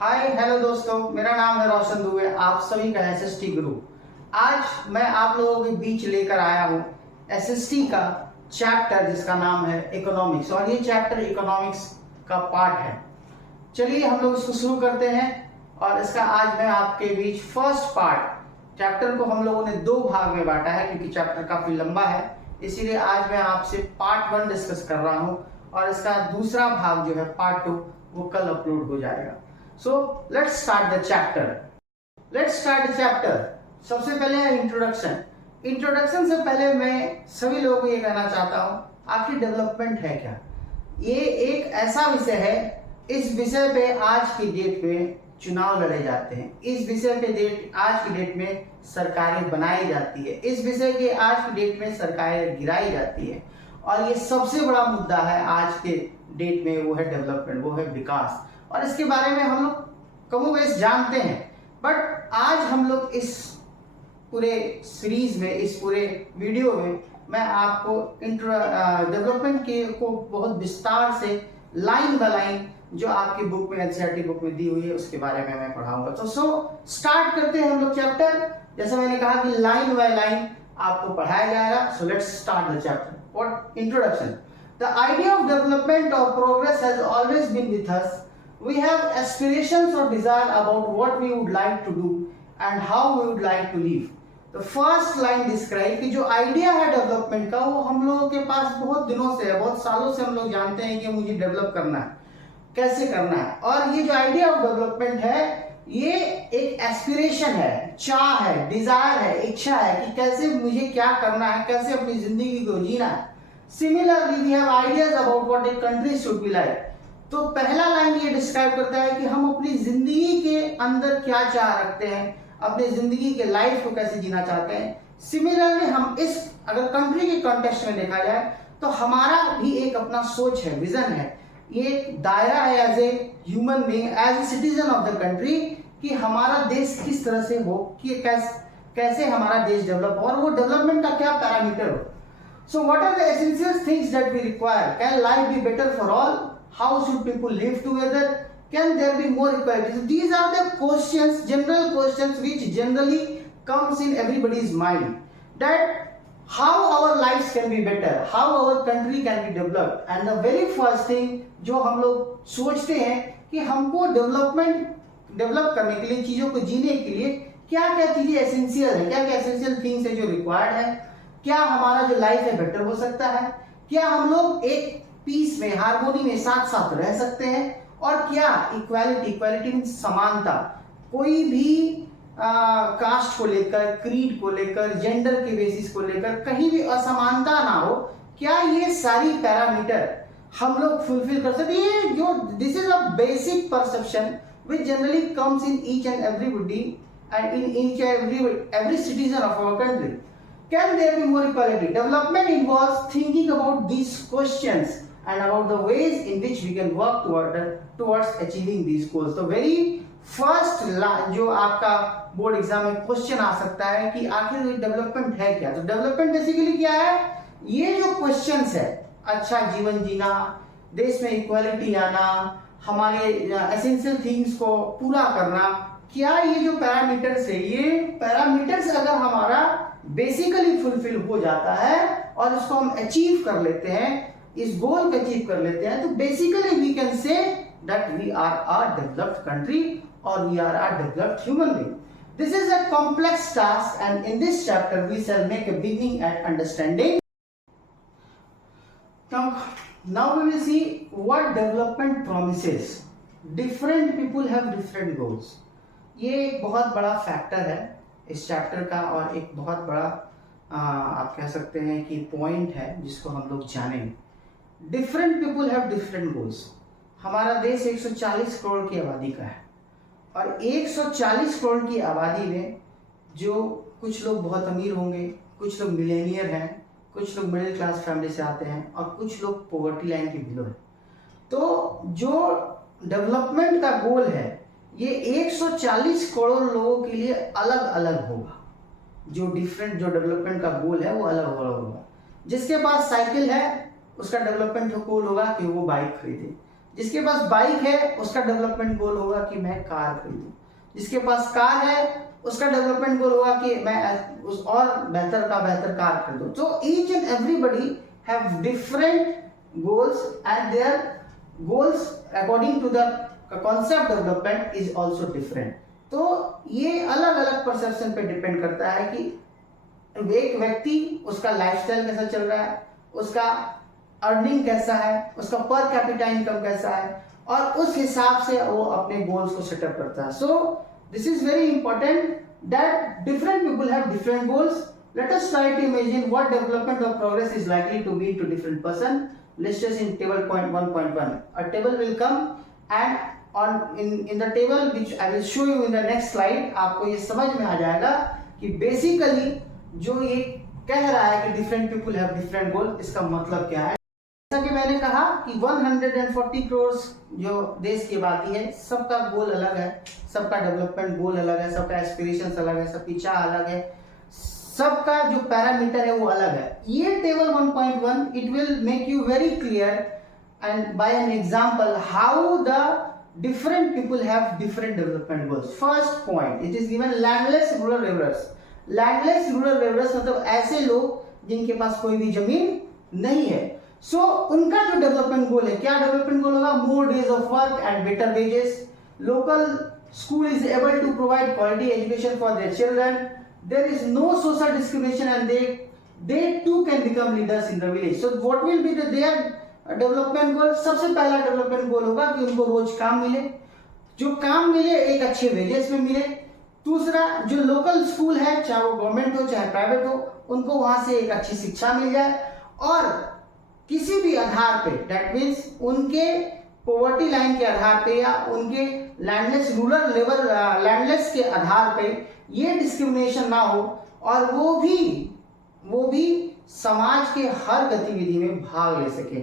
Hi hello दोस्तों, मेरा नाम है रोशन दुबे। आप सभी का एसएसटी गुरु। आज मैं आप लोगों के बीच लेकर आया हूँ एसएसटी का चैप्टर जिसका नाम है इकोनॉमिक्स, और ये चैप्टर इकोनॉमिक्स का पार्ट है। चलिए हम लोग इसको शुरू करते हैं। और इसका आज मैं आपके बीच फर्स्ट पार्ट, चैप्टर को हम लोगों ने दो भाग में बांटा है क्योंकि चैप्टर काफी लंबा है, इसीलिए आज मैं आपसे पार्ट 1 डिस्कस कर रहा हूँ और इसका दूसरा भाग जो है पार्ट 2 वो कल अपलोड हो जाएगा। So let's start the chapter. सबसे पहले है इंट्रोडक्शन। इंट्रोडक्शन से पहले मैं सभी लोगों को ये कहना चाहता हूँ, आखिर डेवलपमेंट है क्या? ये एक ऐसा विषय है, इस विषय पे आज की डेट में चुनाव लड़े जाते हैं, इस विषय पे आज की डेट में सरकारें बनाई जाती है, इस विषय के आज की डेट में सरकारें गिराई जाती है, और ये सबसे बड़ा मुद्दा है आज के डेट में, वो है डेवलपमेंट, वो है विकास। और इसके बारे में हम लोग कमोबेश जानते हैं, बट आज हम लोग इस पूरे सीरीज में, इस पूरे वीडियो में मैं आपको डेवलपमेंट के को बहुत विस्तार से लाइन बाय लाइन जो आपकी बुक में, एनसीईआरटी बुक में दी हुई है, उसके बारे में मैं पढ़ाऊंगा। तो स्टार्ट करते हैं हम लोग चैप्टर। जैसे मैंने कहा कि लाइन बाय लाइन आपको पढ़ाया जाएगा। So let's start the chapter. What introduction. The idea of development और progress has always been with us. We have aspirations or desire about what we would like to do and how we would like to live. The first line describe कि जो idea है development का, वो हम लोगों के पास बहुत दिनों से है, बहुत सालों से हम लोग जानते हैं कि मुझे डेवलप करना है, कैसे करना है। और ये जो आइडिया ऑफ डेवलपमेंट है, ये एक एस्पिरेशन है, चाह है, डिजायर है, इच्छा है कि कैसे मुझे क्या करना है, कैसे अपनी जिंदगी को जीना है। Similarly we have ideas about what a country should be like. तो पहला लाइन ये डिस्क्राइब करता है कि हम अपनी जिंदगी के अंदर क्या चाह रखते हैं, अपनी जिंदगी के लाइफ को कैसे जीना चाहते हैं। सिमिलरली हम इस अगर कंट्री के कॉन्टेक्स्ट में देखा जाए तो हमारा भी एक अपना सोच है, विजन है, ये एक दायरा है as a human being, as a citizen of the country, कि हमारा देश किस तरह से हो, कि कैसे हमारा देश डेवलप हो और वो डेवलपमेंट का क्या पैरामीटर हो। So what are the essential things that we require? Can life be better for all? How should people live together? Can there be more equality? So these are the questions, general questions which generally comes in everybody's mind. That how our lives can be better, how our country can be developed. And the very first thing जो हम लोग सोचते हैं कि हमको develop करने के लिए, चीजों को जीने के लिए क्या क्या चीजें एसेंशियल है, क्या क्या एसेंशियल थिंग्स है जो रिक्वायर्ड है, क्या हमारा जो लाइफ है बेटर हो सकता है, क्या हम लोग एक पीस में, हार्मोनी में साथ साथ रह सकते हैं, और क्या इक्वालिटी मीन समानता, कोई भी कास्ट को लेकर, क्रीड को लेकर, जेंडर के बेसिस को लेकर कहीं भी असमानता ना हो, क्या ये सारी पैरामीटर हम लोग फुलफिल कर सकते हैं? ये जो this is a basic perception which generally comes in each and everybody and in each every citizen of our country. Can there be more equality? Development involves thinking about these questions and about the ways in which we can work towards achieving these goals. तो very first जो आपका board exam में question आ सकता है कि आखिर development है क्या? तो डेवलपमेंट बेसिकली क्या है? ये जो क्वेश्चंस है, अच्छा जीवन जीना, देश में इक्वालिटी आना, हमारे एसेंशियल थिंग्स को पूरा करना, क्या ये जो पैरामीटर्स है, ये पैरामीटर्स अगर हमारा बेसिकली फुलफिल हो जाता है और इसको हम अचीव कर लेते हैं, इस गोल को अचीव कर लेते हैं, तो basically we can say that we are a developed country और we are a developed human being. This is a complex task and in this chapter we shall make a beginning at understanding. Now we will see what development promises. Different people have different goals. ये एक बहुत बड़ा factor है इस chapter का, और एक बहुत बड़ा आप कह सकते हैं कि पॉइंट है जिसको हम लोग जानेंगे. Different people have different goals. हमारा देश 140 करोड़ की आबादी का है, और 140 करोड़ की आबादी में जो कुछ लोग बहुत अमीर होंगे, कुछ लोग मिलेनियर हैं, कुछ लोग मिडिल क्लास फैमिली से आते हैं, और कुछ लोग पॉवर्टी लाइन के बिलो हैं. तो जो डेवलपमेंट का गोल है, ये 140 करोड़ लोगों के लिए अलग अलग होगा. जो डेवलपमेंट का गोल है वो अलग अलग होगा. जिसके पास साइकिल है उसका डेवलपमेंट गोल होगा कि वो बाइक खरीदे, जिसके पास बाइक है उसका डेवलपमेंट गोल होगा कि मैं कार खरीदूं, जिसके पास कार है उसका डेवलपमेंट गोल होगा कि मैं उस और बेहतर का बेहतर कार खरीदूं। तो each and everybody have different goals and their goals according to the concept development is also different. तो ये अलग अलग परसेप्शन पे डिपेंड करता है कि एक व्यक्ति उसका लाइफस्टाइल कैसा चल रहा है, उसका अर्निंग कैसा है, उसका पर कैपिटा इनकम कैसा है, और उस हिसाब से वो अपने गोल्स को सेटअप करता है। So this is very important that different people have different goals. Let us try to imagine what development or progress is likely to be to different person listed in table point 1.1. A table will come and in the table which I will show you in the next slide, आपको ये समझ में आ जाएगा कि basically जो ये कह रहा है कि डिफरेंट पीपल हैव डिफरेंट गोल, इसका मतलब क्या है। जैसा कि मैंने कहा कि 140 करोड़ जो देश की आबादी है, सबका गोल अलग है, सबका डेवलपमेंट गोल अलग है, सबका एस्पिरेशंस अलग है, सबकी चाह अलग है, सबका जो पैरामीटर है वो अलग है। ये table 1.1 it will make you very clear and by an example how the different people have different development goals. First point, it is given landless rural labourers. Landless rural labourers मतलब ऐसे लोग जिनके पास कोई भी जमीन नहीं है। सो उनका जो डेवलपमेंट गोल है, क्या डेवलपमेंट गोल होगा? More days of work and better wages, local school is able to provide quality education for their children, there is no social discrimination and they too can become leaders in the village. So what will be their development goal? सबसे पहला development goal होगा कि उनको रोज काम मिले, जो काम मिले एक अच्छे वेजेस में मिले। दूसरा, जो लोकल स्कूल है चाहे वो गवर्नमेंट हो चाहे प्राइवेट हो, उनको वहां से एक अच्छी शिक्षा मिल जाए, और किसी भी आधार पे दैट मीन्स उनके पॉवर्टी लाइन के आधार पे या उनके लैंडलेस रूरल लेवल लैंडलेस के आधार पे ये डिस्क्रिमिनेशन ना हो, और वो भी समाज के हर गतिविधि में भाग ले सके।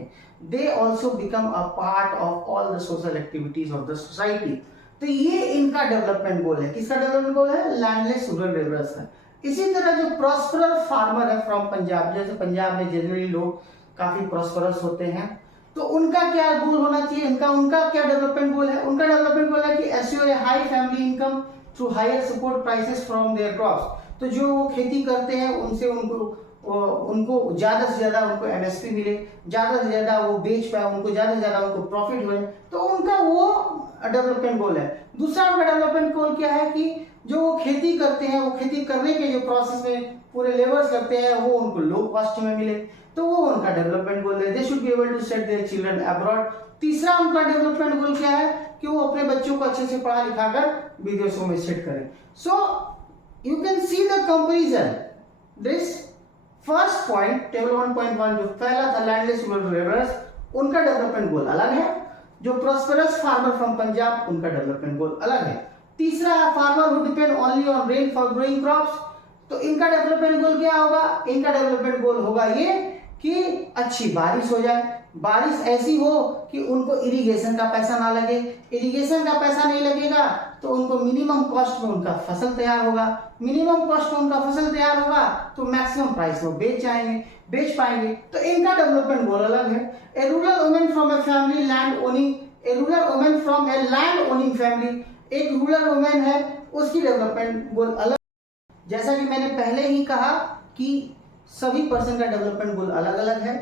They also become a part of all the social activities of the society. तो ये इनका डेवलपमेंट गोल है। किसका डेवलपमेंट गोल है? लैंडलेस रूरल लेबरर्स का। इसी तरह जो प्रॉस्परर फार्मर है फ्रॉम पंजाब, जैसे पंजाब में जनरली लोग काफी प्रॉस्परस होते हैं, तो उनका क्या गोल होना चाहिए? उनका क्या डेवलपमेंट गोल है? उनका डेवलपमेंट गोल है कि assure a high family income through higher support prices from their crops. तो जो वो खेती करते हैं उनसे उनको ज्यादा से ज्यादा उनको एमएसपी मिले, ज्यादा से ज्यादा वो बेच पाए, उनको ज्यादा से ज्यादा उनको प्रॉफिट हो, तो उनका वो डेवलपमेंट गोल है। दूसरा उनका डेवलपमेंट गोल क्या है कि जो वो खेती करते हैं, वो खेती करने के जो प्रोसेस में पूरे लेबर्स लगते हैं वो उनको लो कॉस्ट में मिले, तो वो उनका डेवलपमेंट गोल है। They should be able to set their children abroad. तीसरा उनका डेवलपमेंट गोल क्या है कि वो अपने बच्चों को अच्छे से पढ़ा लिखा कर विदेशों में सेट करें। So you can see the comparison. This first point table 1.1 जो पहला था लैंडलेस रूरल लेबरर्स, उनका डेवलपमेंट गोल अलग है। जो प्रॉस्परस फार्मर फ्रॉम पंजाब, उनका डेवलपमेंट गोल अलग है। तीसरा farmer who depend only on rain for growing crops, तो इनका डेवलपमेंट गोल क्या होगा? इनका डेवलपमेंट गोल होगा ये कि अच्छी बारिश हो जाए, बारिश ऐसी हो कि उनको इरिगेशन का पैसा ना लगे। इरिगेशन का पैसा नहीं लगेगा तो उनको मिनिमम कॉस्ट में उनका फसल तैयार होगा, मिनिमम कॉस्ट में उनका फसल तैयार होगा तो मैक्सिमम प्राइस में बेच पाएंगे। तो इनका डेवलपमेंट गोल अलग है। A rural woman from a family land owning, a rural woman from a land owning family, एक रूरल वुमन है उसकी डेवलपमेंट गोल अलग। जैसा कि मैंने पहले ही कहा कि सभी पर्सन का डेवलपमेंट गोल अलग अलग है,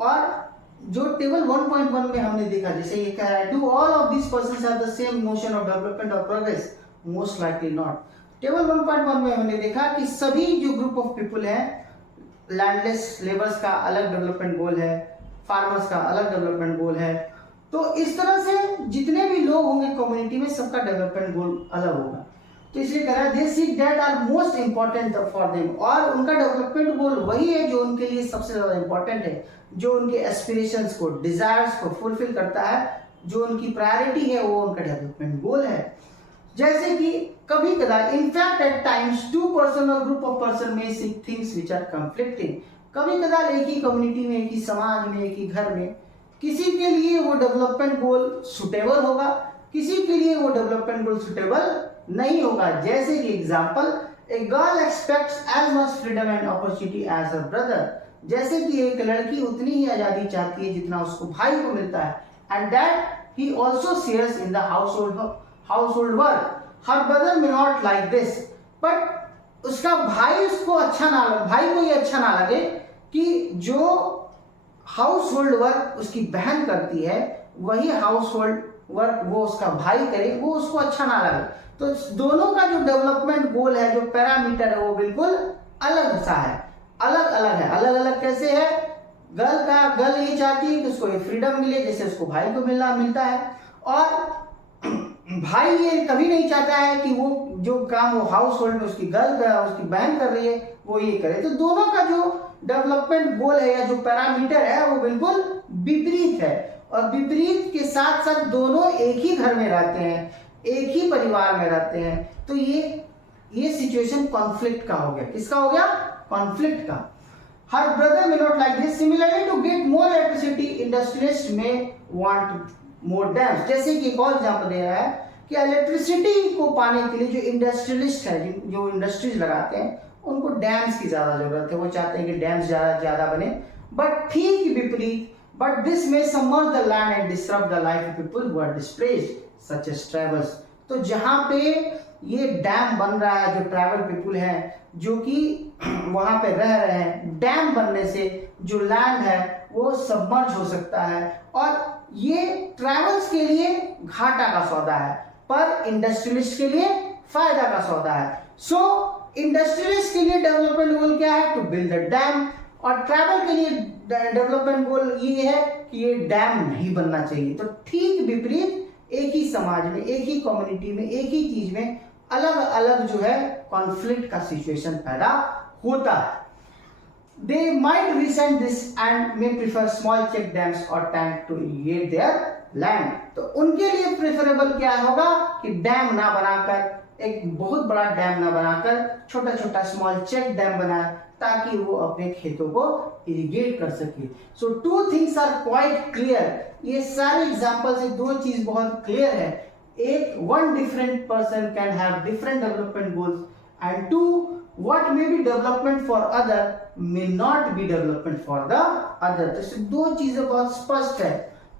और जो टेबल 1.1 में हमने देखा, जैसे ये कह रहा है do all of this persons have the same notion of development और progress? Most likely not. Table 1.1 में हमने देखा कि सभी जो ग्रुप ऑफ पीपल है, लैंडलेस लेबर्स का अलग डेवलपमेंट गोल है, फार्मर्स का अलग डेवलपमेंट गोल है। तो इस तरह से जितने भी लोग होंगे कम्युनिटी में, सबका डेवलपमेंट गोल अलग होगा। तो इसलिए कह रहा है they seek that are most important for them, और उनका डेवलपमेंट गोल वही है जो उनके लिए सबसे ज्यादा इंपॉर्टेंट है, जो उनके एस्पिरेशंस को, डिजायर्स को फुलफिल करता है, जो उनकी प्रायोरिटी है वो उनका डेवलपमेंट गोल है। जैसे कि कभी कदार in fact at times two person और ग्रुप ऑफ पर्सन में seek things which are conflicting. कभी कदार एक ही कम्युनिटी में, एक ही समाज में, एक ही घर में किसी के लिए वो डेवलपमेंट गोल सुटेबल होगा, किसी के लिए वो डेवलपमेंट गोल सुटेबल नहीं होगा। जैसे कि example, a girl expects as much freedom and opportunity as her brother, जैसे कि एक लड़की उतनी ही आजादी चाहती है जितना उसको भाई को मिलता है, and that he also shares in the household work. Her brother may not like this, but उसका भाई उसको अच्छा ना लगे, भाई को ये अच्छा ना लगे कि जो हाउस होल्ड वर्क उसकी बहन करती है वही हाउस होल्ड वर्क वो उसका भाई करे, वो उसको अच्छा ना लगे। तो दोनों का जो डेवलपमेंट गोल है, जो पैरामीटर है, वो बिल्कुल अलग सा है, अलग अलग है। अलग अलग कैसे है? गर्ल ये चाहती है कि उसको ये फ्रीडम मिले जैसे उसको भाई को मिलता है, और भाई ये कभी नहीं चाहता है कि वो जो काम वो हाउस होल्ड में उसकी उसकी बहन कर रही है वो ये करे। तो दोनों का जो डेवलपमेंट गोल है या जो पैरामीटर है वो बिल्कुल विपरीत है, और विपरीत के साथ साथ दोनों एक ही घर में रहते हैं, एक ही परिवार में रहते हैं। तो ये सिचुएशन कॉन्फ्लिक्ट का हो गया। किसका हो गया? कॉन्फ्लिक्ट का। Her brother may not like this. Similarly, to get more electricity, industrialists may want more dams. जैसे कि एक और एग्जाम्पल दे रहा है कि इलेक्ट्रिसिटी को पाने के लिए जो इंडस्ट्रियलिस्ट है, जो इंडस्ट्रीज लगाते हैं, उनको डैम्स की ज्यादा जरूरत है। वो चाहते हैं कि डैम्स ज्यादा बने, बट ठीक विपरीत, बट दिस में submerge the land and disturb the life of people who are displaced such as travels. तो जहां पे ये डैम बन रहा है, जो ट्रैवल पीपल हैं जो कि वहां पे रह रहे हैं, डैम बनने से जो लैंड है वो सबमर्ज हो सकता है, और ये ट्रैवल्स के लिए घाटा का सौदा है, पर इंडस्ट्रियलिस्ट के लिए फायदा का सौदा है। सो इंडस्ट्रियलिस्ट के लिए डेवलपमेंट गोल क्या है? टू बिल्ड अ डैम, और ट्रैवल के लिए डेवलपमेंट गोल ये है कि ये डैम नहीं बनना चाहिए। तो ठीक विपरीत, एक ही समाज में, एक ही कम्युनिटी में, एक ही चीज में अलग अलग जो है कॉन्फ्लिक्ट का सिचुएशन पैदा होता है। They might resent this and may prefer small check dams or tank to irrigate their land. तो उनके लिए प्रेफरेबल क्या होगा कि डैम ना बनाकर, एक बहुत बड़ा डैम ना बनाकर, छोटा छोटा स्मॉल चेक डैम बनाए ताकि वो अपने खेतों को इरिगेट कर सके। So two things are quite clear. ये सारे एग्जांपल से दो चीज बहुत क्लियर है। एक, one different person can have different development goals, and two, what may be development for other may not be development for the other। तो दो चीजें बहुत स्पष्ट है।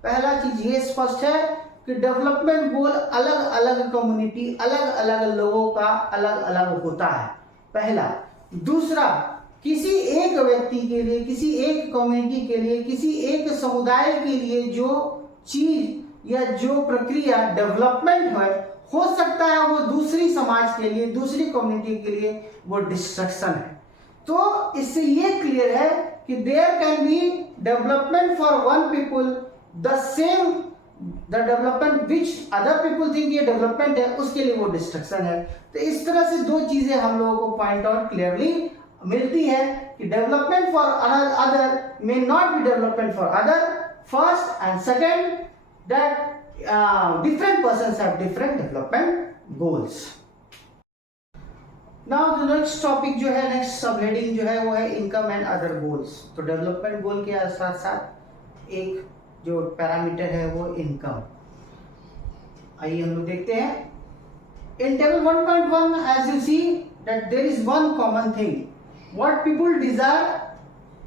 पहला चीज ये स्पष्ट है कि डेवलपमेंट गोल अलग अलग कम्युनिटी, अलग अलग लोगों का अलग अलग होता है, पहला। दूसरा, किसी एक व्यक्ति के लिए, किसी एक कम्युनिटी के लिए, किसी एक समुदाय के लिए जो चीज या जो प्रक्रिया डेवलपमेंट है, हो सकता है वो दूसरी समाज के लिए, दूसरी कम्युनिटी के लिए वो डिस्ट्रक्शन है। तो इससे ये क्लियर है कि there can be development for one people the same, the development which other people think ये डेवलपमेंट है, उसके लिए वो डिस्ट्रक्शन है। तो इस तरह से दो चीजें हम लोगों को पॉइंट आउट क्लियरली मिलती है कि development for other may not be development for other, first, and second, that different persons have different development goals. Now the next topic जो है, next subheading जो है वो है income and other goals। तो डेवलपमेंट गोल के साथ साथ एक जो पैरामीटर है वो इनकम। आइए हम लोग देखते हैं। In table 1.1 as you see that there is one common thing what people desire।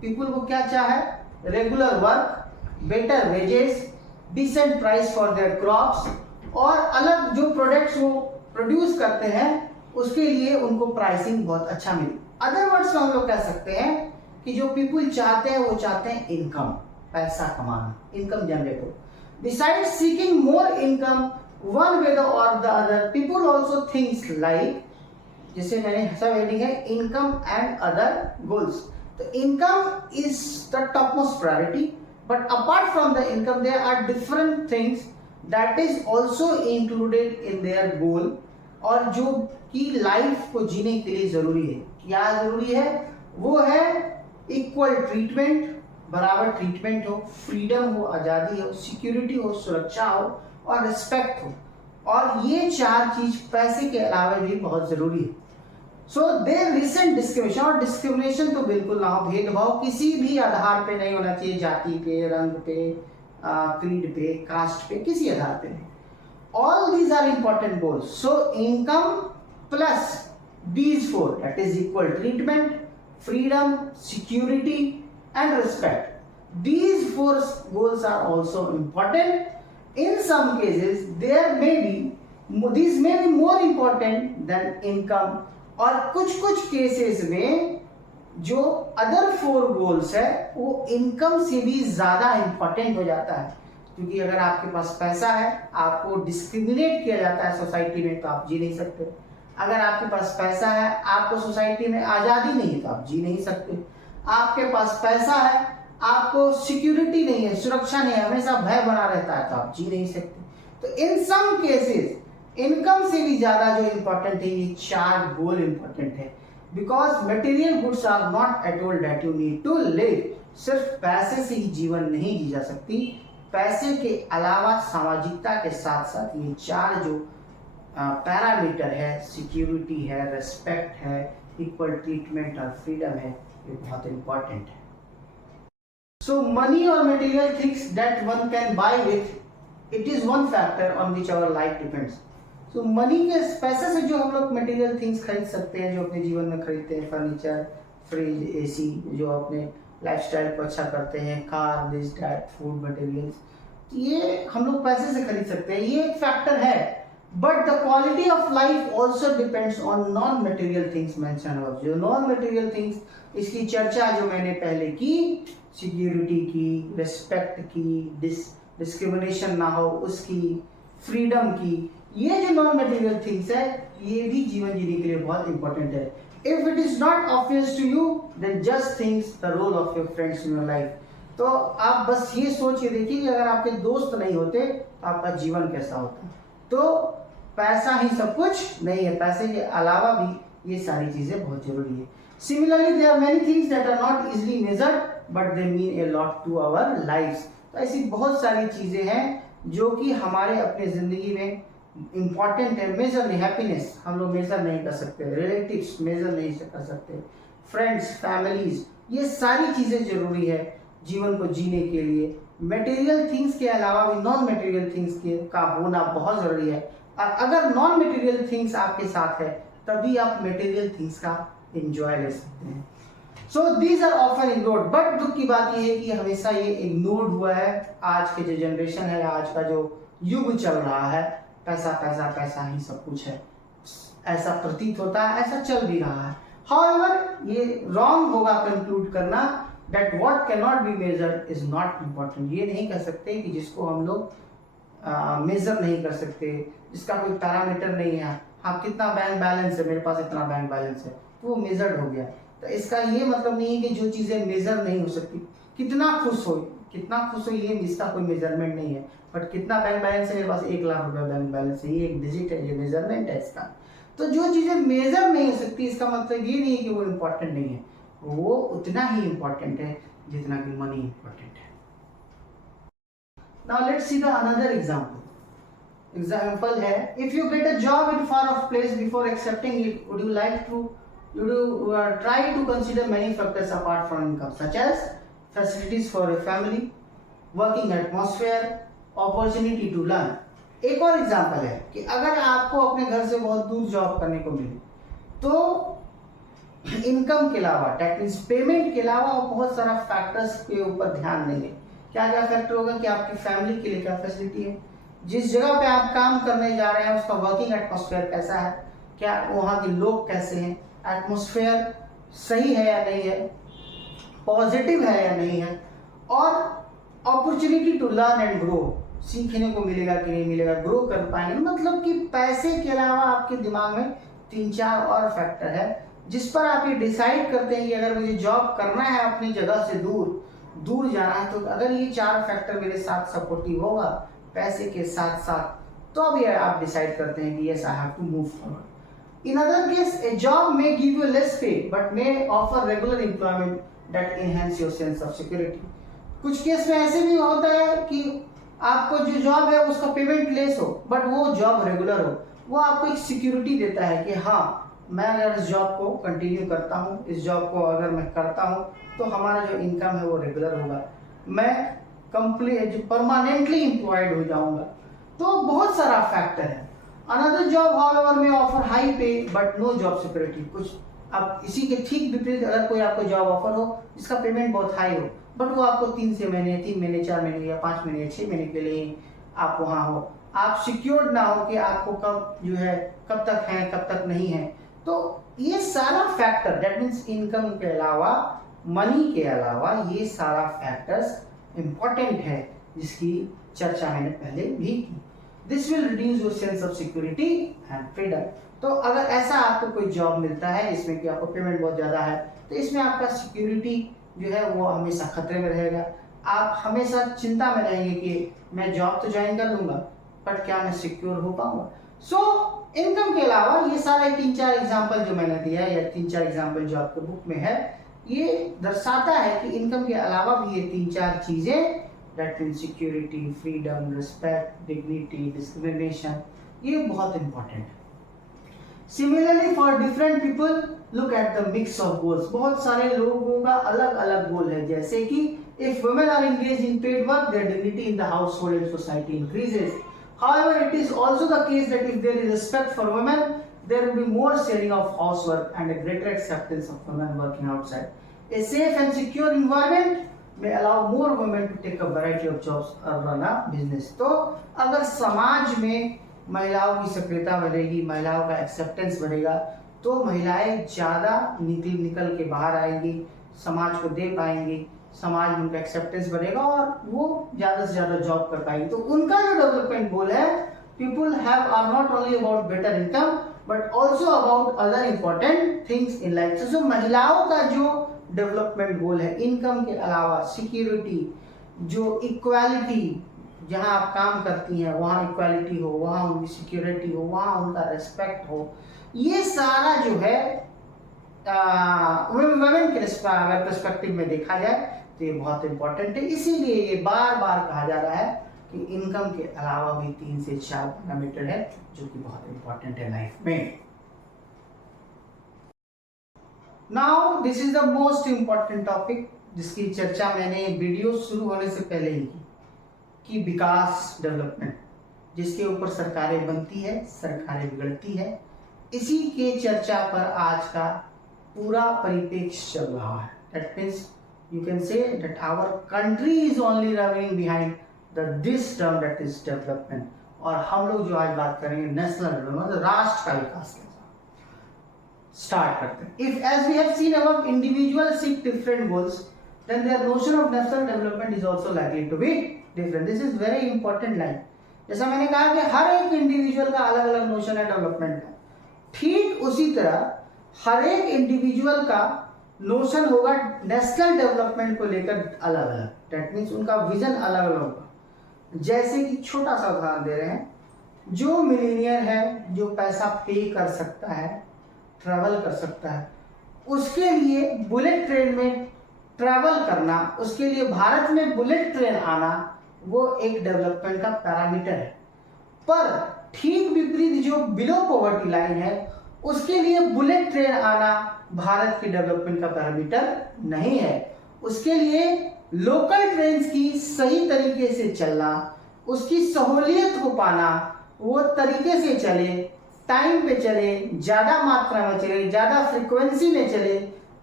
people को क्या चाहे? Regular work, better wages, decent price for their crops, और अलग जो प्रोडक्ट्स वो प्रोड्यूस करते हैं उसके लिए उनको प्राइसिंग बहुत अच्छा मिले। अदर वर्ड्स में हम लोग कह सकते हैं कि जो पीपल चाहते हैं वो चाहते हैं इनकम, पैसा कमाना, इनकम जनरेट हो। Besides seeking more income one way और the other, people also things like, जिसे मैंने सब हेडिंग है इनकम एंड अदर गोल्स। तो income is the top most priority, but apart from the income there are different things that is also included in their goal, और जो कि life को जीने के लिए जरूरी है। क्या जरूरी है? वो है इक्वल ट्रीटमेंट, बराबर ट्रीटमेंट हो, फ्रीडम हो, आज़ादी हो, सिक्योरिटी हो, सुरक्षा हो, और रिस्पेक्ट हो। और ये चार चीज पैसे के अलावा भी बहुत जरूरी है। सो देयर रिसेंट डिस्क्रिमिनेशन, और डिस्क्रिमिनेशन तो बिल्कुल ना हो, भेदभाव किसी भी आधार पे नहीं होना चाहिए, जाति पे, रंग पे, क्रीड पे, कास्ट पे, किसी आधार पे नहीं। All these are important goals. So income plus these four, that is equal treatment, freedom, security and respect, these four goals are also important, In some cases, these may be more important than income. और कुछ कुछ cases में जो other 4 goals है वो income से भी ज्यादा इंपॉर्टेंट हो जाता है, क्योंकि अगर आपके पास पैसा है, आपको डिस्क्रिमिनेट किया जाता है सोसाइटी में, तो आप जी नहीं सकते। अगर आपके पास पैसा है, आपको सोसाइटी में आजादी नहीं है, तो आप जी नहीं सकते। आपके पास पैसा है, आपको सिक्योरिटी नहीं है, सुरक्षा नहीं है, हमेशा भय बना रहता है, तो आप जी नहीं सकते। तो इन सम केसेस इनकम से भी ज्यादा जो इंपॉर्टेंट है, ये 4 गोल इंपॉर्टेंट है। Because material goods are not at all that you need to live. सिर्फ पैसे से ही जीवन नहीं जी जा सकती, पैसे के अलावा सामाजिकता के साथ साथ ये 4 जो पैरामीटर है, सिक्योरिटी है, रेस्पेक्ट है, इक्वल ट्रीटमेंट और फ्रीडम है, ये बहुत इंपॉर्टेंट है। सो मनी और material things that one can buy with, it is one factor on which our life depends. So money के पैसे से जो हम लोग मटेरियल थिंग्स खरीद सकते हैं, जो अपने जीवन में खरीदते हैं, फर्नीचर, फ्रिज, एसी, जो अपने लाइफस्टाइल को अच्छा करते हैं, car, this that, food materials, ये हम लोग पैसे से खरीद सकते हैं, ये एक फैक्टर है। But the quality of life also depends on non material things mention above. जो नॉन मटेरियल थिंग्स, इसकी चर्चा जो मैंने पहले की, सिक्योरिटी की, रिस्पेक्ट की, डिस्क्रिमिनेशन ना हो उसकी, फ्रीडम की, ये जो नॉन मटेरियल थिंग्स है, ये भी जीवन जीने के लिए बहुत इंपॉर्टेंट है। If it is not obvious to you, then just thinks the role of your friends in your life. तो आप बस ये सोच के देखिए कि अगर आपके दोस्त नहीं होते तो आपका जीवन कैसा होता। तो पैसा ही सब कुछ नहीं है, पैसे के अलावा भी ये सारी चीजें बहुत जरूरी है। Similarly there are many things that are not easily measured but they mean a lot to our lifes. तो ऐसी बहुत सारी चीजें हैं जो कि हमारे अपने जिंदगी में इंपॉर्टेंट है। मेजर नहीं, हैप्पीनेस हम लोग मेजर नहीं कर सकते, रिलेटिव्स मेजर नहीं कर सकते, फ्रेंड्स, फैमिलीज, ये सारी चीजें जरूरी है जीवन को जीने के लिए। मटेरियल थिंग्स के अलावा भी नॉन मटेरियल थिंग्स के का होना बहुत जरूरी है। और अगर नॉन मटेरियल थिंग्स आपके साथ है, तभी आप मटेरियल थिंग्स का एंजॉय ले सकते हैं। So these are often ignored, but दुख की बात यह है कि हमेशा ये इग्नोर्ड हुआ है। आज के जो जनरेशन है, आज का जो युग चल रहा है, पैसा पैसा पैसा ही सब कुछ है, ऐसा प्रतीत होता है, ऐसा चल भी रहा है। हाउएवर ये रॉन्ग होगा कंक्लूड करना that what cannot be measured is not important। ये नहीं कह सकते कि जिसको हम लोग मेजर नहीं कर सकते, जिसका कोई पैरामीटर नहीं है। हाँ, कितना बैंक बैलेंस है, मेरे पास इतना बैंक बैलेंस है, तो वो मेजर्ड हो गया। तो इसका ये मतलब नहीं है कि जो चीजें मेजर नहीं हो सकती, कितना खुश हो ये इसका कोई मेजरमेंट नहीं है। बट कितना बैंक बैलेंस है, मेरे पास 1 लाख रुपए बैंक बैलेंस है, ये एक डिजिट है, ये मेजरमेंट है इसका। तो जो चीजें मेजर नहीं हो सकती, इसका मतलब ये नहीं है कि वो इम्पोर्टेंट नहीं है, वो उतना ही इंपॉर्टेंट है जितना कि मनी इंपॉर्टेंट है। Now let's see the another example है, if you get a job in far off place before accepting it, would you try to consider many factors apart from income, such as facilities for your family, working atmosphere, opportunity to learn. एक और example है कि अगर आपको अपने घर से बहुत दूर जॉब करने को मिले, तो इनकम के अलावा, दैट मीन्स पेमेंट के अलावा बहुत सारा फैक्टर्स के ऊपर ध्यान देंगे। क्या क्या फैक्टर होगा कि आपकी फैमिली के लिए क्या फैसिलिटी है, जिस जगह पे आप काम करने जा रहे हैं उसका वर्किंग एटमॉस्फेयर कैसा है, क्या वहाँ के लोग कैसे हैं, एटमॉस्फेयर सही है या नहीं है, पॉजिटिव है या नहीं है, और opportunity to learn and grow, सीखने को मिलेगा कि नहीं मिलेगा, ग्रो कर पाएंगे। मतलब कि पैसे के अलावा आपके दिमाग में 3-4 और फैक्टर है जिस पर आप ये डिसाइड करते हैं कि अगर मुझे जॉब करना है अपनी जगह से दूर जाना है, तो अगर ये 4 फैक्टर मेरे साथ सपोर्टिव होगा पैसे के साथ साथ, तो अब ये आप डिसाइड करते हैं कि yes I have to move forward. In other case a job may give you less pay but may offer regular employment that enhance your sense of security. कुछ केस में ऐसे भी होता है कि आपको जो जॉब है उसका पेमेंट लेस हो, बट वो जॉब रेगुलर हो, वो आपको एक सिक्योरिटी देता है कि हाँ, मैं अगर इस जॉब को कंटिन्यू करता हूँ, इस जॉब को अगर मैं करता हूँ, तो हमारा जो इनकम है वो रेगुलर होगा, मैं कंप्लीट परमानेंटली एम्प्लॉयड हो जाऊंगा। तो बहुत सारा फैक्टर है। अनदर जॉब हाउएवर में ऑफर हाई पे बट नो जॉब सिक्योरिटी। कुछ अब इसी के ठीक विपरीत, अगर कोई आपको जॉब ऑफर हो जिसका पेमेंट बहुत हाई हो, बट वो आपको 3 महीने 4 महीने या 5 महीने 6 महीने के लिए आप वहाँ हो, आप सिक्योर्ड ना हो कि आपको कब जो है कब तक है कब तक नहीं है। तो ये सारा फैक्टर, दैट मीन्स इनकम के अलावा, मनी के अलावा, ये सारा फैक्टर्स इंपॉर्टेंट है जिसकी चर्चा मैंने पहले भी की। This will reduce your sense of security and freedom. तो अगर ऐसा आपको कोई जॉब मिलता है जिसमें कि आपको पेमेंट बहुत ज़्यादा है, तो इसमें आपका सिक्योरिटी जो है वो हमेशा खतरे में रहेगा। आप हमेशा चिंता में रहेंगे कि मैं जॉब तो ज्वाइन कर लूँगा बट क्या मैं सिक्योर हो पाऊँगा। सो इनकम के अलावा ये सारे 3-4 एग्जाम्पल जो मैंने दिया या 3-4 एग्जाम्पल जो आपके बुक में है, ये दर्शाता है कि इनकम के अलावा भी ये 3-4 चीज़ें, that means security, freedom, respect, dignity, discrimination, ये बहुत इंपॉर्टेंट है। Similarly for different people look at the mix of goals. बहुत सारे लोगों का अलग अलग गोल है, जैसे कि if women are engaged in paid work, their dignity in the household and society increases. However, it is also the case that if there is respect for women, there will be more sharing of housework and a greater acceptance of women working outside. A safe and secure environment may allow more women to take a variety of jobs or run a business. तो अगर समाज में महिलाओं की सक्रियता बढ़ेगी, महिलाओं का एक्सेप्टेंस बढ़ेगा, तो महिलाएं ज़्यादा निकल के बाहर आएंगी, समाज को दे पाएंगी, समाज में उनका एक्सेप्टेंस बढ़ेगा और वो ज़्यादा से ज़्यादा जॉब कर पाएंगे। तो उनका जो डेवलपमेंट गोल है, people have are not only about better income but also about other important things in life. तो महिलाओं का जो डेवलपमेंट गोल है, इनकम के अलावा सिक्योरिटी, जो इक्वालिटी, जहाँ आप काम करती हैं वहाँ इक्वालिटी हो, वहाँ उनकी सिक्योरिटी हो, वहाँ उनका रेस्पेक्ट हो, ये सारा जो है वुमेन के अगर पर्सपेक्टिव में देखा जाए तो ये बहुत इंपॉर्टेंट है। इसीलिए ये बार बार कहा जा रहा है कि इनकम के अलावा भी 3 से 4 पैरामीटर है जो कि बहुत इंपॉर्टेंट है लाइफ में। Now this is the most important topic जिसकी चर्चा मैंने वीडियो शुरू होने से पहले ही की, कि विकास, डेवलपमेंट, जिसके ऊपर सरकारें बनती है, सरकारें बिगड़ती है। इसी के चर्चा पर आज का पूरा परिप्रेक्ष्य चल रहा है। That means you can say that our country is only running behind this term, that is development। और हम लोग जो आज बात करेंगे नेशनल डेवलपमेंट, राष्ट्र का विकास कैसा, स्टार्ट करते हैं। If as we have seen above, individuals seek different goals, then their notion of national development is also likely to be different। This is very important line। जैसा मैंने कहा कि हर एक इंडिविजुअल का अलग अलग नोशन है डेवलपमेंट का, ठीक उसी तरह हर एक इंडिविजुअल का नोशन होगा नेशनल डेवलपमेंट को लेकर अलग अलग। दैट मीन्स उनका विजन अलग अलग होगा। जैसे कि छोटा सा उदाहरण दे रहे हैं, जो मिलीनियर है, जो पैसा पे कर सकता है, ट्रैवल कर सकता है, उसके लिए बुलेट ट्रेन में ट्रैवल करना, उसके लिए भारत में बुलेट ट्रेन आना, वो एक डेवलपमेंट का पैरामीटर है। पर ठीक विपरीत जो बिलो पॉवर्टी लाइन है, उसके लिए बुलेट ट्रेन आना भारत के डेवलपमेंट का पैरामीटर नहीं है। उसके लिए लोकल ट्रेन्स की सही तरीके से चलना, उसकी सहूलियत को पाना, वो तरीके से चले, टाइम पे चले, ज़्यादा मात्रा में चले, ज़्यादा फ्रीक्वेंसी में चले,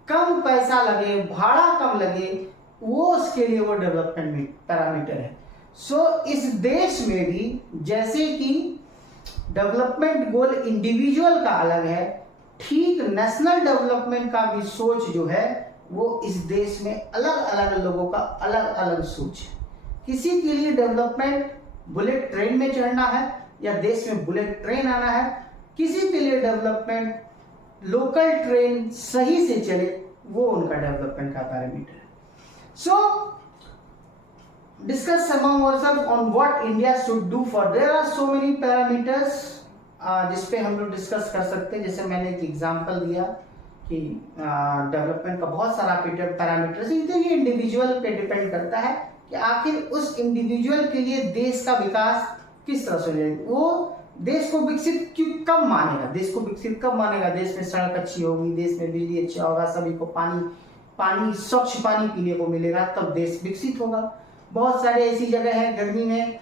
कम पैसा लगे, भाड़ा कम लगे, वो उसके लिए वो डेवलपमेंट पैरामीटर है। सो इस देश में भी जैसे कि डेवलपमेंट गोल इंडिविजुअल का अलग है, ठीक नेशनल डेवलपमेंट का भी सोच जो है वो इस देश में अलग अलग लोगों का अलग अलग सोच है। किसी के लिए डेवलपमेंट बुलेट ट्रेन में चढ़ना है या देश में बुलेट ट्रेन आना है, किसी के लिए डेवलपमेंट लोकल ट्रेन सही से चले, वो उनका डेवलपमेंट का पैरामीटर है। सो discuss among ourselves on what India should do for, there are so many parameters जिस पे हम लोग डिस्कस कर सकते हैं। जैसे मैंने एक एग्जांपल दिया कि डेवलपमेंट का बहुत सारा पैरामीटर्स, ये इंडिविजुअल पे डिपेंड करता है कि आखिर उस इंडिविजुअल के लिए देश का विकास किस तरह से हो जाएगा, वो देश को विकसित कब मानेगा, देश को विकसित कब मानेगा। देश में सड़क अच्छी होगी, देश में बिजली अच्छा होगा, सभी को पानी स्वच्छ पानी पीने को मिलेगा, तब देश विकसित होगा। बहुत सारे ऐसी जगह है गर्मी में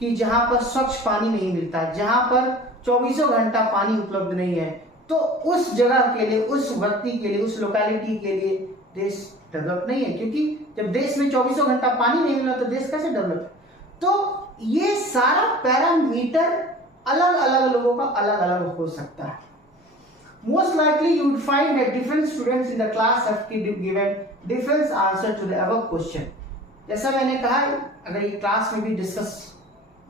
कि जहाँ पर स्वच्छ पानी नहीं मिलता, जहाँ पर 24 घंटा पानी उपलब्ध नहीं है, तो उस जगह के लिए, उस व्यक्ति के लिए, उस लोकेलिटी के लिए देश डेवलप नहीं है, क्योंकि जब देश में 24 घंटा पानी नहीं मिला तो देश कैसे डेवलप। तो ये सारा पैरामीटर अलग अलग लोगों का अलग अलग हो सकता है. Most likely you would find that different students in the class have given different answer to the above question. जैसा मैंने कहा, अगर ये क्लास में भी डिस्कस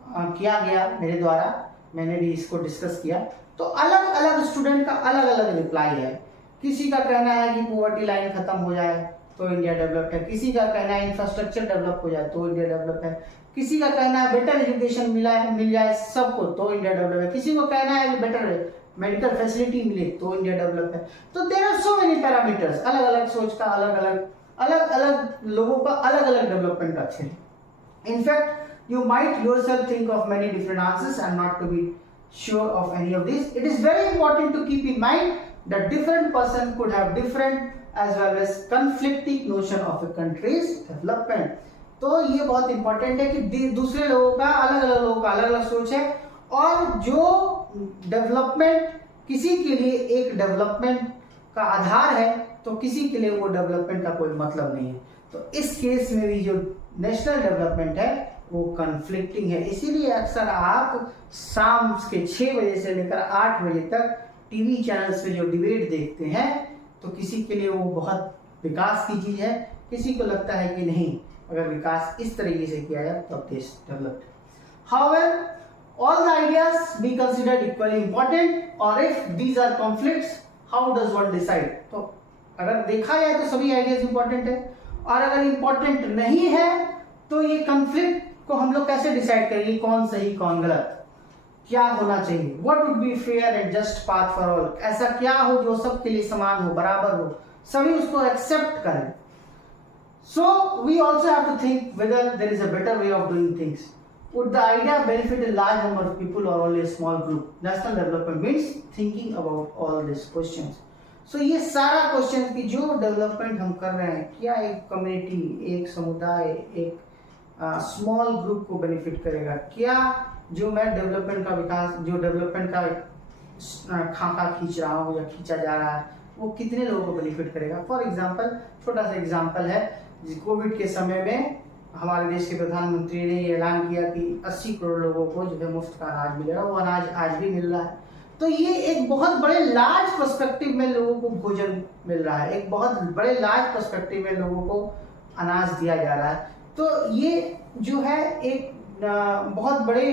किया गया मेरे द्वारा, मैंने भी इसको डिस्कस किया, तो अलग अलग स्टूडेंट का अलग अलग रिप्लाई है. किसी का कहना है कि पॉवर्टी लाइन खत्म हो जाए तो इंडिया डेवलप्ड है, किसी का कहना है इंफ्रास्ट्रक्चर डेवलप हो जाए तो इंडिया डेवलप्ड है, किसी का कहना है बेटर एजुकेशन मिल जाए सबको तो इंडिया डेवलप है, किसी को कहना है कि बेटर मेडिकल फैसिलिटी मिले तो इंडिया डेवलप है. तो there are so many parameters, अलग अलग सोच का अलग अलग लोगों का अलग अलग डेवलपमेंट अच्छे हैं. In fact you might yourself think of many different answers and not to be sure of any of these. It is very important to keep in mind that different person could have different as well as conflicting notion of a country's development. तो ये बहुत important है कि दूसरे लोगों का अलग अलग सोच है, और जो डेवलपमेंट किसी के लिए एक डेवलपमेंट का आधार है तो किसी के लिए वो डेवलपमेंट का कोई मतलब नहीं है. तो इस केस में भी जो नेशनल डेवलपमेंट है वो कन्फ्लिक्टिंग है. इसीलिए अक्सर आप शाम के 6 बजे से लेकर 8 बजे तक टीवी चैनल्स पे जो डिबेट देखते हैं, तो किसी के लिए वो बहुत विकास की चीज है, किसी को लगता है कि नहीं, अगर विकास इस तरीके से किया जाए तो देश developed. However, all the ideas be considered equally important, और if these are conflicts, how does one decide? तो अगर देखा जाए तो सभी आइडियाज इंपॉर्टेंट है, और अगर इंपॉर्टेंट नहीं है तो ये कॉन्फ्लिक्ट को हम लोग कैसे डिसाइड करेंगे, कौन सही कौन गलत, क्या होना चाहिए. What would be fair and just path for all, ऐसा क्या हो जो सबके लिए समान हो, बराबर हो, सभी उसको एक्सेप्ट करें. So we also have to think whether there is a better way of doing things. Would the idea benefit a large number of people or only a small group? National development means thinking about all these questions. So ये सारा question की जो development हम कर रहे हैं, क्या एक कम्युनिटी, एक समुदाय, एक स्मॉल ग्रुप को बेनिफिट करेगा, क्या जो मैं डेवलपमेंट का विकास, जो डेवलपमेंट का खाका खींच रहा हूँ या खींचा जा रहा है, वो कितने लोगों को बेनिफिट करेगा. फॉर एग्जाम्पल, छोटा सा एग्जाम्पल है, कोविड के समय में हमारे देश के प्रधानमंत्री ने ये ऐलान किया कि 80 करोड़ लोगों को जो है मुफ्त का अनाज मिलेगा. वो अनाज आज भी मिल रहा है. तो ये एक बहुत बड़े लार्ज पर्सपेक्टिव में लोगों को भोजन मिल रहा है, एक बहुत बड़े लार्ज पर्सपेक्टिव में लोगों को अनाज दिया जा रहा है. तो ये जो है एक बहुत बड़े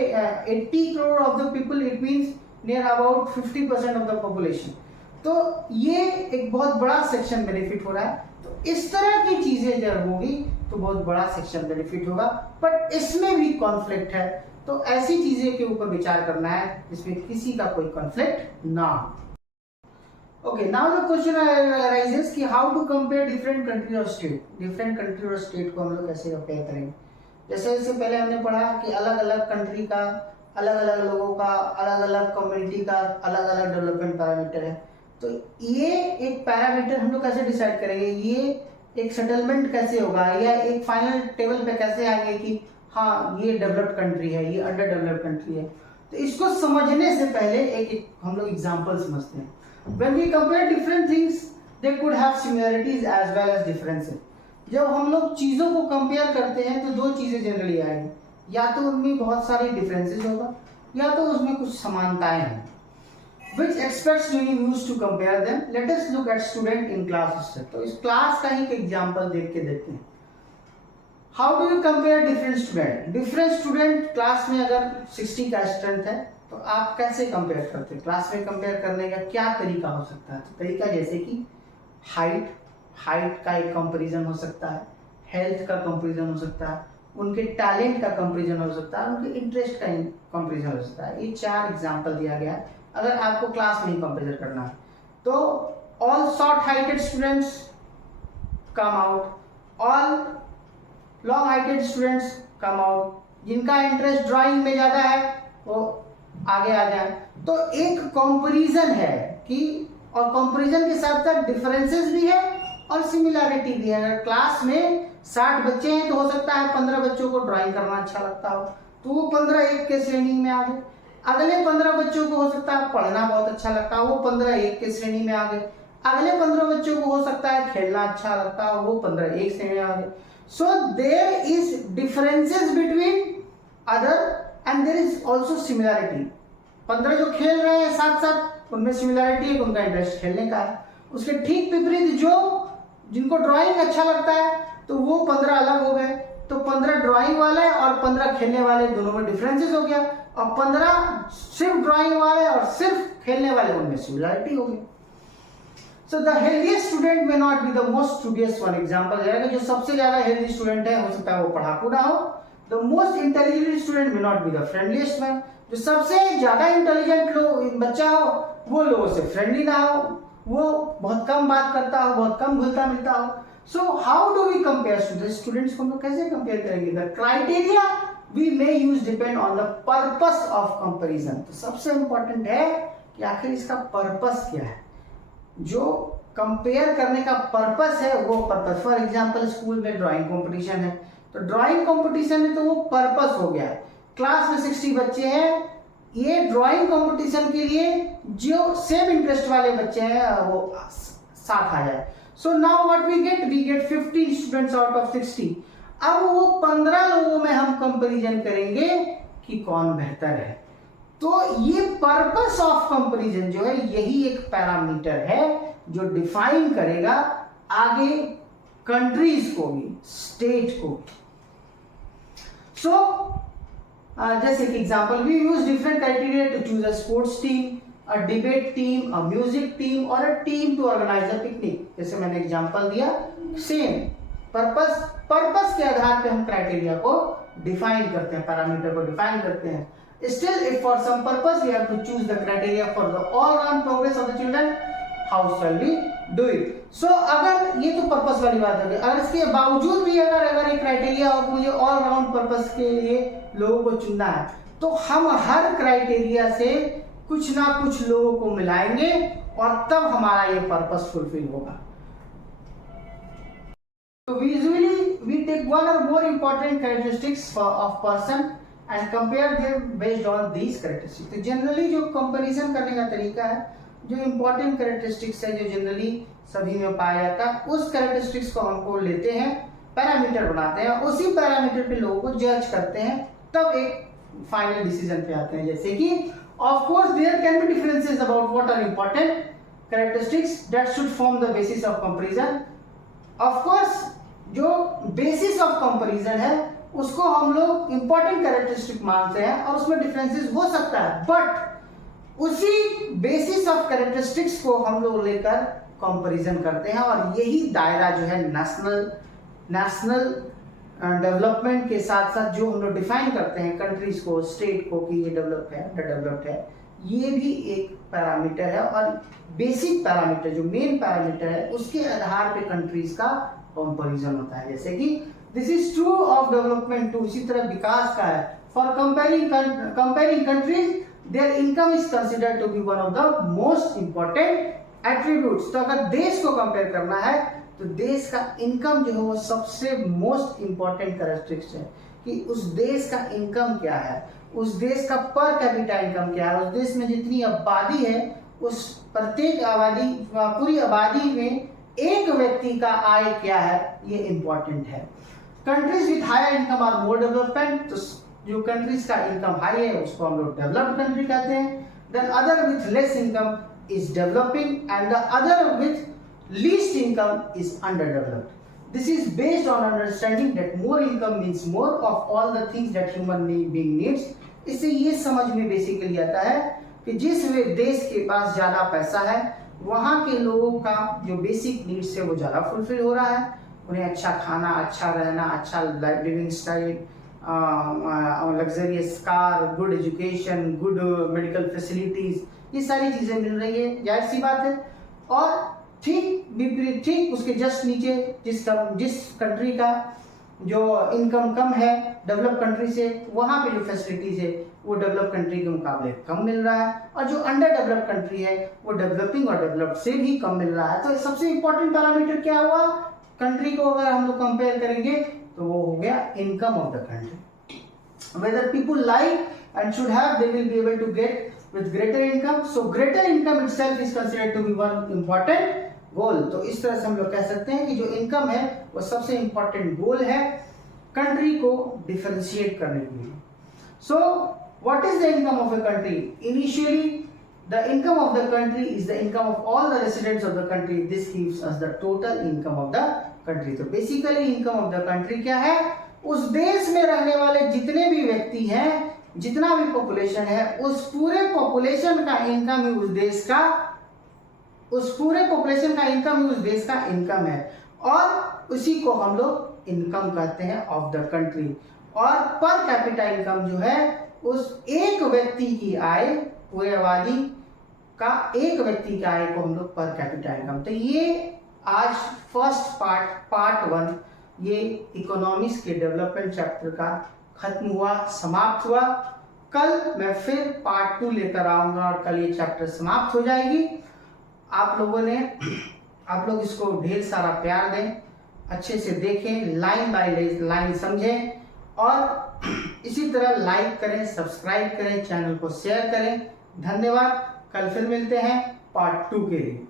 80 crore of the people, it means near about 50% of the population. तो ये एक बहुत बड़ा सेक्शन बेनिफिट हो रहा है. तो इस तरह की चीजें जब होगी तो बहुत बड़ा सेक्शन बेनिफिट होगा, बट इसमें भी कॉन्फ्लिक्ट है. तो ऐसी चीजें के ऊपर विचार करना है जिसमें किसी का कोई कॉन्फ्लिक्ट ना हो. Okay, now the question arises कि how to compare different country और state. Different country और state को हम लोग कैसे कंपेयर करेंगे. जैसे इससे पहले हमने पढ़ा कि अलग अलग कंट्री का, अलग अलग लोगों का, अलग अलग कम्युनिटी का अलग अलग डेवलपमेंट पैरामीटर है. तो ये एक पैरामीटर हम लोग कैसे डिसाइड करेंगे, ये एक सेटलमेंट कैसे होगा, या एक फाइनल टेबल पे कैसे आएंगे कि हाँ ये डेवलप्ड कंट्री है, ये अंडर डेवलप्ड कंट्री है. तो इसको समझने से पहले एक हम लोग एग्जाम्पल समझते हैं. When we compare different things, they could have similarities as well as differences. जब हम लोग चीज़ों को कंपेयर करते हैं तो दो चीज़ें जनरली आएंगी, या तो उनमें बहुत सारी डिफरेंसेस होगा या तो उसमें कुछ समानताएं हैं. Which aspects do you use to compare them? Let us look at student in class system. तो इस क्लास का ही एक एग्जाम्पल देख के देखते हैं. How do you compare different student? Different student class में अगर 60 का स्ट्रेंथ है तो आप कैसे कंपेयर करते हैं. क्लास में कंपेयर करने का क्या तरीका हो सकता है. तो तरीका जैसे कि हाइट का एक कंपैरिजन हो सकता है, हेल्थ का कंपैरिजन हो सकता है, उनके टैलेंट का कंपैरिजन हो सकता है, उनके इंटरेस्ट का कंपैरिजन हो सकता है. ये 4 एग्जांपल दिया गया है. अगर आपको क्लास में ही कंपेयर करना है तो all short heighted students come out, all long heighted students come out, जिनका इंटरेस्ट ड्राइंग में ज़्यादा है वो आगे आ जाए. तो एक कंपैरिजन है कि, और कंपैरिजन के साथ साथ डिफरेंसेस भी है और सिमिलैरिटी भी है. अगर क्लास में 60 बच्चे हैं तो हो सकता है 15 बच्चों को ड्राइंग करना अच्छा लगता हो तो वो 15 एक के श्रेणी में आ गए. अगले 15 बच्चों को हो सकता है पढ़ना बहुत अच्छा लगता हो, वो 15 एक के श्रेणी में आ गए. अगले 15 बच्चों को हो सकता है खेलना अच्छा लगता हो, वो 15 एक श्रेणी में आ गए. So there is differences between other and there is also similarity. 15 जो खेल रहे हैं साथ साथ उनमें सिमिलैरिटी है, उनका इंटरेस्ट खेलने का है। उसके ठीक विपरीत जो जिनको ड्राइंग अच्छा लगता है तो वो 15 अलग हो गए। तो 15 ड्राइंग वाले और 15 खेलने वाले दोनों में डिफरेंसेस हो गया, और 15 सिर्फ ड्राइंग वाले और सिर्फ खेलने वाले उनमें सिमिलैरिटी हो गई। So the healthiest student may not be the most studious one। Example रहेगा जो सबसे ज्यादा हेल्दी स्टूडेंट है हो सकता है वो पढ़ाकू ना हो। The most intelligent student may not be the friendliest one। जो सबसे ज्यादा इंटेलिजेंट बच्चा हो वो लोगों से फ्रेंडली ना हो, वो बहुत कम बात करता हो, बहुत कम घुलता मिलता हो। So how do we compare students? Students को हम लोग कैसे कंपेयर करेंगे? The criteria we may use depend on the purpose of comparison। तो सबसे इंपॉर्टेंट है कि आखिर इसका पर्पस क्या है, जो कंपेयर करने का पर्पस है वो पर्पस। फॉर एग्जांपल स्कूल में ड्राइंग कंपटीशन है, तो ड्राइंग कंपटीशन है तो वो पर्पस हो गया। क्लास में 60 बच्चे हैं, ये ड्राइंग कंपटीशन के लिए जो सेम इंटरेस्ट वाले बच्चे हैं वो साथ आ जाए। So now what we get 15 students out of 60। अब वो 15 लोगों में हम कंपैरिजन करेंगे कि कौन बेहतर है। तो ये पर्पस ऑफ कंपैरिजन जो है यही एक पैरामीटर है जो डिफाइन करेगा आगे कंट्रीज को भी, स्टेट को भी। सो जैसे कि example we use different criteria to choose a sports team, a debate team, a music team और a team to organise a picnic. जैसे मैंने एग्जांपल दिया, सेम पर्पस के आधार पे हम क्राइटेरिया को डिफाइन करते हैं, पैरामीटर को डिफाइन करते हैं। Still, if for some purpose we have to choose the criteria for the all-round progress of the children, how shall we do it? So अगर ये तो पर्पस वाली बात होगी, अगर इसके बावजूद भी अगर एक क्राइटेरिया हो मुझे ऑल राउंड पर्पस के लिए लोगों को चुनना है, तो हम हर क्राइटेरिया से कुछ ना कुछ लोगों को मिलाएंगे और तब हमारा ये पर्पस फुलफिल होगा। So usually we take one or more important characteristics of person and compare them based on these characteristics। तो जनरली जो कंपैरिजन करने का तरीका है, जो इंपॉर्टेंट कैरेक्टरिस्टिक्स है जो जनरली सभी में पाया जाता है, उस कैरेक्टरिस्टिक्स को हमको लेते हैं, पैरामीटर बनाते हैं, उसी पैरामीटर पे लोगों को जज करते हैं, तब एक फाइनल डिसीजन पे आते हैं। जैसे कि of course there can be differences about what are important characteristics that should form the basis of comparison. Of course जो बेसिस ऑफ कंपैरिजन है उसको हम लोग इंपॉर्टेंट कैरेक्टरिस्टिक मानते हैं और उसमें डिफरेंसेस हो सकता है, बट उसी बेसिस ऑफ कैरेक्टरिस्टिक्स को हम लोग लेकर कंपैरिजन करते हैं। और यही दायरा जो है नेशनल डेवलपमेंट के साथ साथ जो हम लोग डिफाइन करते हैं कंट्रीज को, स्टेट को कि ये डेवलप है, अंडर डेवलप्ड है, ये भी एक पैरामीटर है। और बेसिक पैरामीटर जो मेन पैरामीटर है उसके आधार पे कंट्रीज का कंपैरिजन होता है। जैसे कि this is true of development too, इसी तरह विकास का है। For comparing countries their income is considered to be one of the most important attributes. तो अगर देश को कंपेयर करना है तो देश का इनकम जो है वो सबसे मोस्ट इंपॉर्टेंट कैरेक्टरिस्टिक्स है कि उस देश का इनकम क्या है, उस देश का पर कैपिटा इनकम क्या है, उस देश में जितनी आबादी है उस प्रत्येक आबादी, पूरी आबादी में एक व्यक्ति का आय क्या है, ये इंपॉर्टेंट है। Countries with higher income are more development. तो जो कंट्रीज का इनकम हाई है उसको हम लोग डेवलप्ड कंट्री कहते हैं। Then other with less income is developing and the other with least income is underdeveloped. This is based on understanding that more income means more of all the things that human being needs. इससे ये समझ में basically आता है कि जिस देश के पास ज्यादा पैसा है वहाँ के लोगों का जो बेसिक नीड्स है वो ज़्यादा फुलफिल हो रहा है। उन्हें अच्छा खाना, अच्छा रहना, अच्छा living style, luxurious car, good education, good medical facilities, ये सारी चीज़ें मिल रही है, जाहिर सी बात है। और ठीक उसके जस्ट नीचे जिस कंट्री का जो इनकम कम है डेवलप कंट्री से, वहाँ पे जो फैसिलिटीज है वो डेवलप कंट्री के मुकाबले कम मिल रहा है, और जो अंडर डेवलप कंट्री है वो डेवलपिंग और डेवलप्ड से भी कम मिल रहा है। तो सबसे इंपॉर्टेंट पैरामीटर क्या हुआ, कंट्री को अगर हम लोग कंपेयर करेंगे तो वो हो गया income of the country. Whether people like and should have they will be able to get with greater income. So greater income itself is considered to be one important goal. तो इस तरह से हम लोग कह सकते हैं कि जो इनकम है वो सबसे इंपॉर्टेंट गोल है कंट्री को डिफरेंशिएट करने के लिए। So what is the income of a country? Initially the income of the country is the income of all the residents of the country. This gives us the total income of the country. तो basically income of the country क्या है? उस देश में रहने वाले जितने भी व्यक्ति हैं, जितना भी पॉपुलेशन है, उस पूरे पॉपुलेशन का इनकम ही उस देश का, उस पूरे पॉपुलेशन का इनकम ही उस देश का इनकम है, और उसी को हम लोग इनकम कहते हैं ऑफ द कंट्री। और पर कैपिटा इनकम जो है उस एक व्यक्ति की आय, पूरे आबादी का एक व्यक्ति का आय को हम लोग पर कैपिटा इनकम। तो ये आज फर्स्ट पार्ट 1 ये इकोनॉमिक्स के डेवलपमेंट चैप्टर का खत्म हुआ, समाप्त हुआ। कल मैं फिर पार्ट 2 लेकर आऊंगा और कल ये चैप्टर समाप्त हो जाएगी। आप लोग इसको ढेर सारा प्यार दें, अच्छे से देखें, लाइन बाय लाइन समझें, और इसी तरह लाइक करें, सब्सक्राइब करें, चैनल को शेयर करें। धन्यवाद। कल फिर मिलते हैं पार्ट 2 के लिए।